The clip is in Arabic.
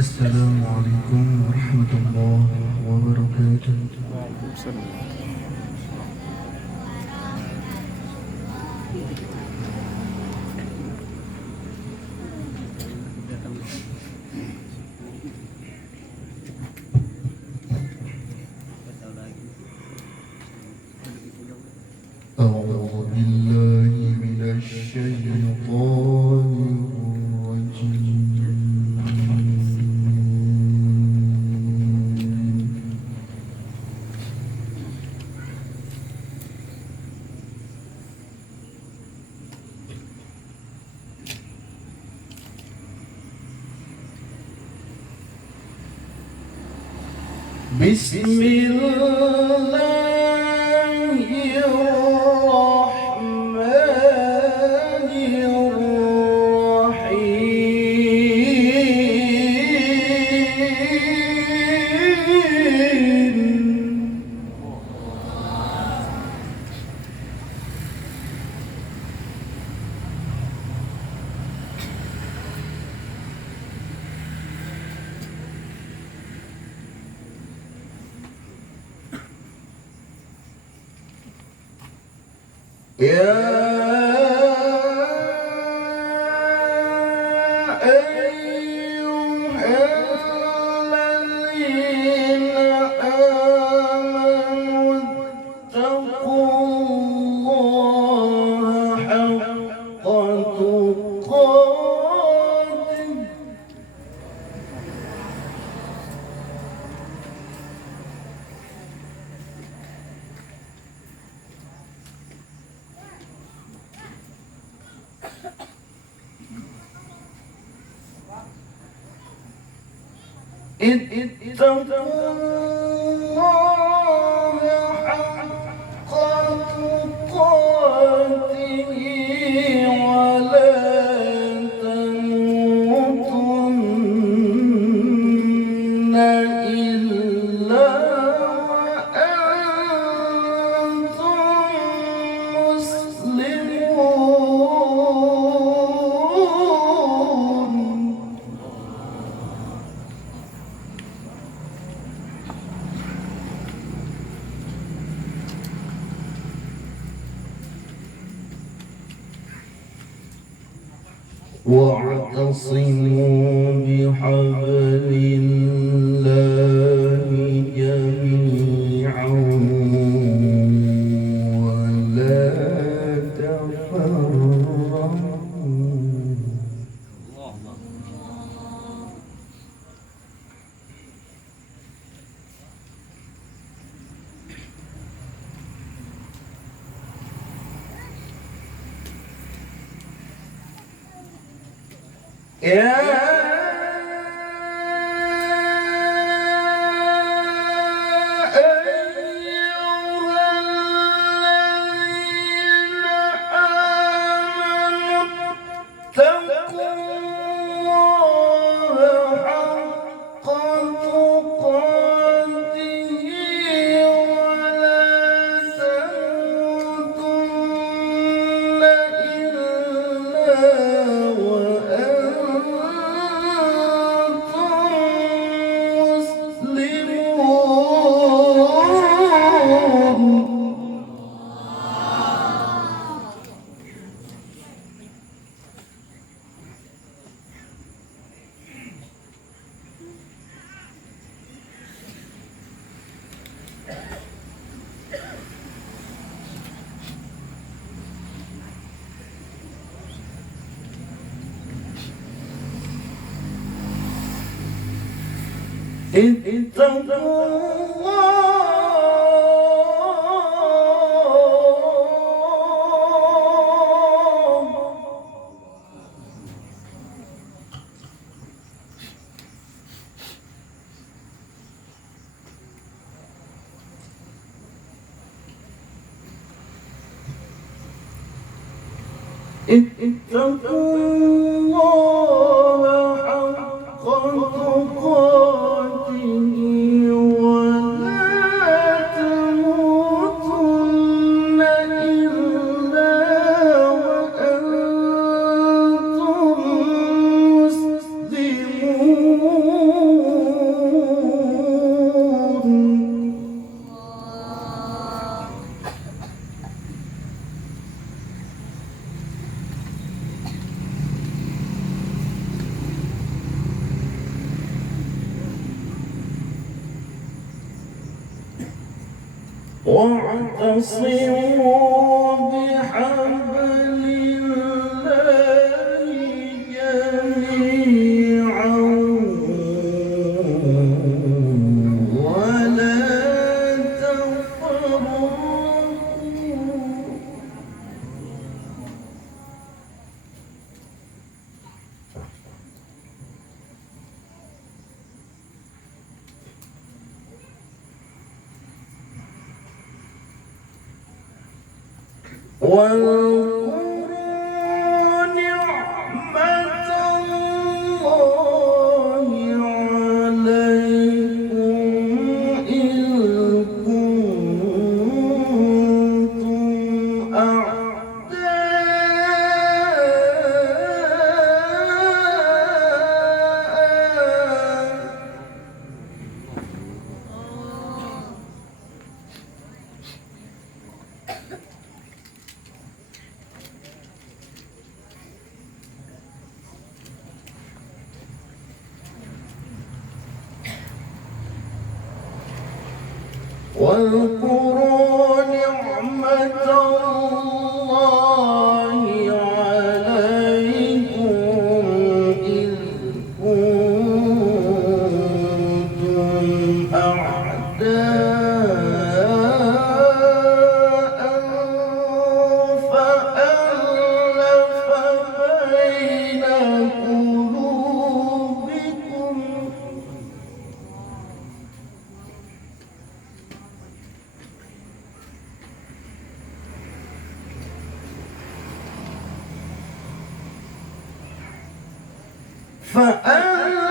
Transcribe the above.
السلام عليكم ورحمة الله وبركاته. وعليكم السلام. أعوذ بالله من الشيطان الرجيم. بسم الله الرحمن الرحيم. يا أيها الذين آمنوا اتقوا الله حق تقاته اتقوا الله حق تقاته ولا تموتن إلا وأنتم مسلمون. واعتصموا بحبل الله جميعا ولا تفرقوا. يا أيها الذين آمنوا اتقوا الله حق تقاته ولا تموتن إلا اتقوا اتقوا الله حق تقاته ولا تموتن إلا وأنتم مسلمون. واعتصموا بحبل الله جميعا ولا تفرقوا. واذكروا نعمة الله عليكم إذ كنتم أعداء واذكروا نعمة الله عليكم إذ كنتم أعداء فألف بين قلوبكم فألف